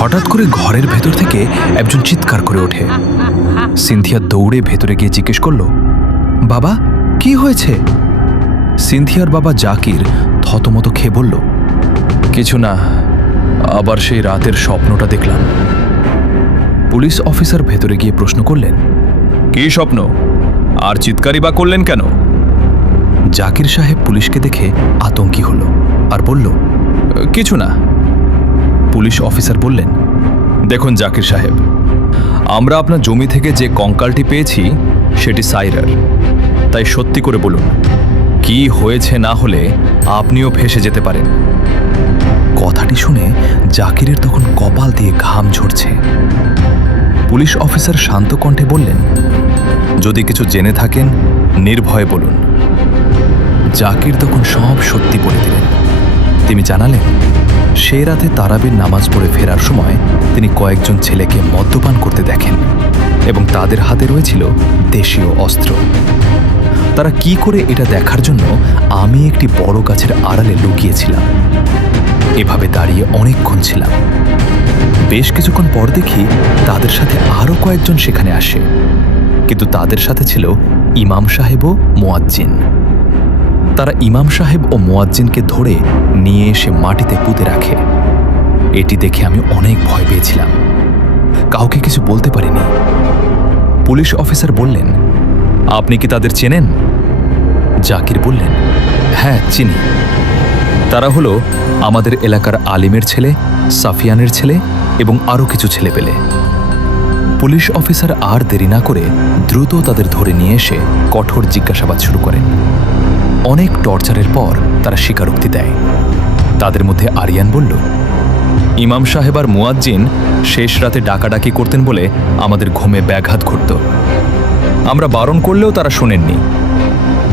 হঠাৎ করে ঘরের ভেতর থেকে একজন চিৎকার করে ওঠে। সিনথিয়া দৌড়ে ভেতরে গিয়ে জিজ্ঞেস করল, বাবা কি হয়েছে? সিনথিয়ার বাবা জাকির থতমত খেয়ে বলল, কিছু না, আবার সেই রাতের স্বপ্নটা দেখলাম। পুলিশ অফিসার ভেতরে গিয়ে প্রশ্ন করলেন, কি স্বপ্ন আর চিৎকারই বা করলেন কেন? জাকির সাহেব পুলিশকে দেখে আতঙ্কি হল আর বলল, কিছু না। পুলিশ অফিসার বললেন, দেখুন জাকির সাহেব, আমরা আপনার জমি থেকে যে কঙ্কালটি পেয়েছি সেটি সাইরার। তাই সত্যি করে বলুন, কি হয়েছে, না হলে আপনিও ফেঁসে যেতে পারেন। কথাটি শুনে জাকিরের তখন কপাল দিয়ে ঘাম ঝরছে। পুলিশ অফিসার শান্ত কণ্ঠে বললেন, যদি কিছু জেনে থাকেন নির্ভয়ে বলুন। জাকির তখন সব সত্যি বলে দিলেন। তিনি জানালেন, সে রাতে তারাবির নামাজ পড়ে ফেরার সময় তিনি কয়েকজন ছেলেকে মদ্যপান করতে দেখেন এবং তাদের হাতে রয়েছিল দেশীয় অস্ত্র। তারা কি করে এটা দেখার জন্য আমি একটি বড় গাছের আড়ালে লুকিয়েছিলাম। এভাবে দাঁড়িয়ে অনেকক্ষণ ছিলাম। বেশ কিছুক্ষণ পর দেখি তাদের সাথে আরও কয়েকজন সেখানে আসে, কিন্তু তাদের সাথে ছিল ইমাম সাহেব ও মুয়াজ্জিন। তারা ইমাম সাহেব ও মুয়াজ্জিনকে ধরে নিয়ে এসে মাটিতে পুঁতে রাখে। এটি দেখে আমি অনেক ভয় পেয়েছিলাম, কাউকে কিছু বলতে পারিনি। পুলিশ অফিসার বললেন, আপনি কি তাদের চেনেন? জাকির বললেন, হ্যাঁ চিনি। তারা হলো আমাদের এলাকার আলিমের ছেলে, সাফিয়ানের ছেলে এবং আরও কিছু ছেলে পেলে। পুলিশ অফিসার আর দেরি না করে দ্রুত তাদের ধরে নিয়ে এসে কঠোর জিজ্ঞাসাবাদ শুরু করেন। অনেক টর্চারের পর তারা স্বীকারোক্তি দেয়। তাদের মধ্যে আরিয়ান বলল, ইমাম সাহেব আর মুয়াজ্জিন শেষ রাতে ডাকাডাকি করতেন বলে আমাদের ঘুমে ব্যাঘাত ঘটত। আমরা বারণ করলেও তারা শোনেননি।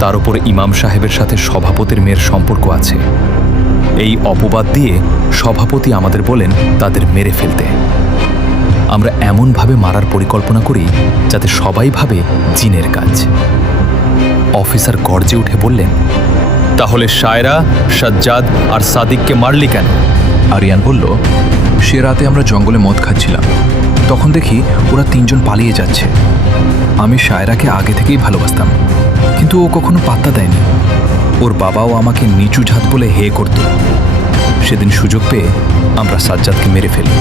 তার উপরে ইমাম সাহেবের সাথে সভাপতির মেয়ের সম্পর্ক আছে। এই অপবাদ দিয়ে সভাপতি আমাদের বলেন তাদের মেরে ফেলতে। আমরা এমনভাবে মারার পরিকল্পনা করি যাতে সবাই ভাবে জিনের কাজ। অফিসার গর্জে উঠে বললেন, তাহলে শায়রা, সাজ্জাদ আর সাদিককে মারলি কেন? আরিয়ান বলল, সে রাতে আমরা জঙ্গলে মদ খাচ্ছিলাম, তখন দেখি ওরা তিনজন পালিয়ে যাচ্ছে। আমি শায়রাকে আগে থেকেই ভালোবাসতাম, কিন্তু ও কখনো পাত্তা দেয়নি। ওর বাবাও আমাকে নিচু জাত বলে হে করত। সেদিন সুযোগ পেয়ে আমরা সাজ্জাদকে মেরে ফেলি।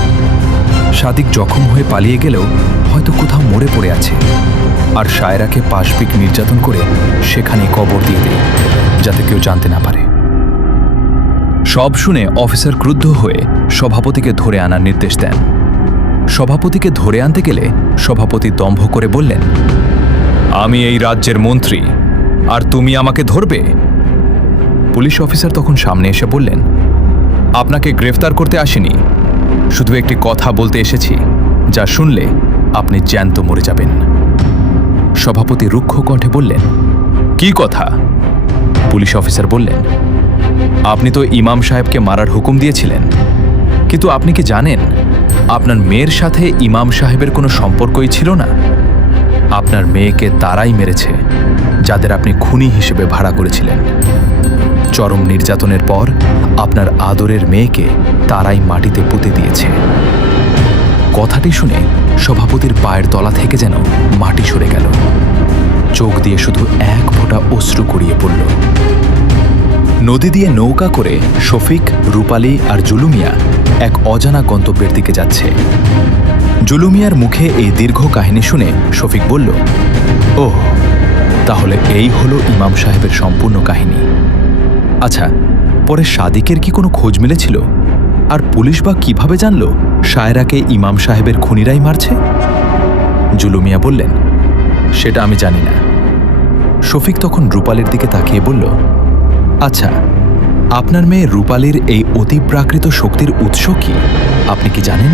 সাদিক জখম হয়ে পালিয়ে গেলেও হয়তো কোথাও মরে পড়ে আছে। আর শায়রাকে পাশবিক নির্যাতন করে সেখানে কবর দিয়ে দেয়, যাতে কেউ জানতে না পারে। সব শুনে অফিসার ক্রুদ্ধ হয়ে সভাপতিকে ধরে আনার নির্দেশ দেন। সভাপতিকে ধরে আনতে গেলে সভাপতি দম্ভ করে বললেন, আমি এই রাজ্যের মন্ত্রী, আর তুমি আমাকে ধরবে? পুলিশ অফিসার তখন সামনে এসে বললেন, আপনাকে গ্রেফতার করতে আসিনি, শুধু একটি কথা বলতে এসেছি, যা শুনলে আপনি জ্যান্ত মরে যাবেন। সভাপতি রুক্ষ কণ্ঠে বললেন, কি কথা? পুলিশ অফিসার বললেন, আপনি তো ইমাম সাহেবকে মারার হুকুম দিয়েছিলেন, কিন্তু আপনি কি জানেন আপনার মেয়ের সাথে ইমাম সাহেবের কোনো সম্পর্কই ছিল না? আপনার মেয়েকে তারাই মেরেছে যাদের আপনি খুনি হিসেবে ভাড়া করেছিলেন। চরম নির্যাতনের পর আপনার আদরের মেয়েকে তারাই মাটিতে পুঁতে দিয়েছে। কথাটি শুনে সভাপতির পায়ের তলা থেকে যেন মাটি সরে গেল। চোখ দিয়ে শুধু এক ফোঁটা অশ্রু গড়িয়ে পড়ল। নদী দিয়ে নৌকা করে শফিক, রূপালী আর জুলুমিয়া এক অজানা গন্তব্যের দিকে যাচ্ছে। জুলুমিয়ার মুখে এই দীর্ঘ কাহিনী শুনে শফিক বলল, ওহ, তাহলে এই হলো ইমাম সাহেবের সম্পূর্ণ কাহিনী। আচ্ছা, পরে সাদিকের কি কোনো খোঁজ মিলেছিল? আর পুলিশ বা কিভাবে জানল শায়রাকে ইমাম সাহেবের খুনিরাই মারছে? জুলুমিয়া বললেন, সেটা আমি জানি না। শফিক তখন রূপালীর দিকে তাকিয়ে বলল, আচ্ছা, আপনার মেয়ে রূপালীর এই অতিপ্রাকৃত শক্তির উৎস কি আপনি কি জানেন?